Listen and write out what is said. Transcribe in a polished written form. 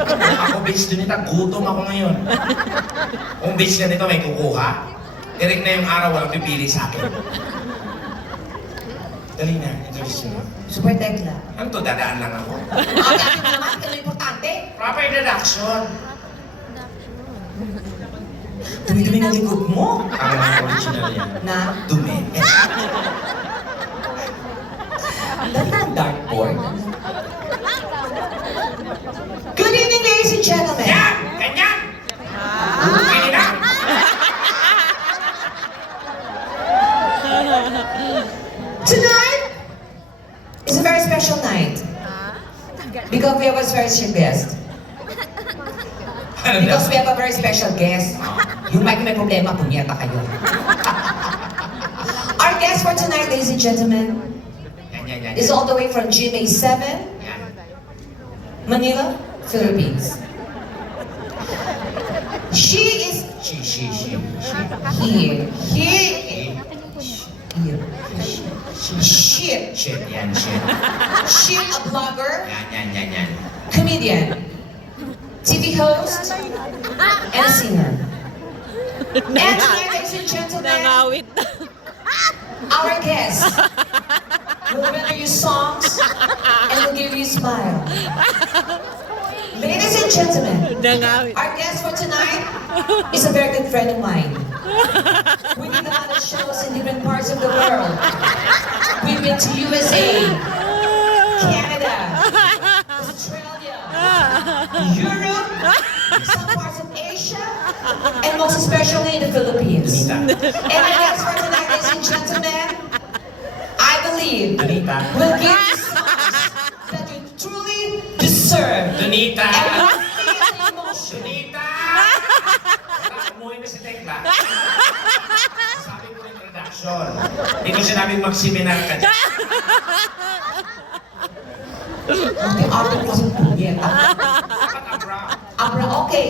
Ako, bitch, Donita, gutom ako ngayon. Kung bitch ganito may kukuha, direct na yung araw, walang pipili sa akin. Dali na, introduce mo. Super Tekla. Ano to, dadaan lang ako? Ang dami mo naman, ito importante. Proper introduction. Dumi-dumi ng likod mo. Ang mga original yan. Na? Dumi. Dahil na ang dartboard. Good evening, ladies and gentlemen. Yan! Ganyan! Pwede na! Tonight is a very special night. Because we have a very special guest. Because we have a very special guest. Yung mic may problema, punyeta kayo. Our guest for tonight, ladies and gentlemen, Yan. is all the way from GMA7, Yan. Manila, Philippines. She is She. here. She. Shit, yan, shit. She a blogger, Yan. comedian, TV host, and a singer. And tonight, ladies and gentlemen, Nangawit. our guest will render you songs and will give you a smile. Ladies and gentlemen, Nangawit. our guest for tonight is a very good friend of mine. We did a lot of shows in different parts of the world. We've been to USA, Canada, Australia, Europe, some parts of Asia, and most especially in the Philippines. Donita. And our guest for tonight, ladies and gentlemen, I believe Donita. will give you songs that you truly deserve. Donita! And will feel the emotion. Donita! Umuwi na si Tekla. Sabi ko introduction. Hindi ko sinabing mag-seminar ka dyan. Ang ating kasing punyeta. Dapat abra. Abra, okay.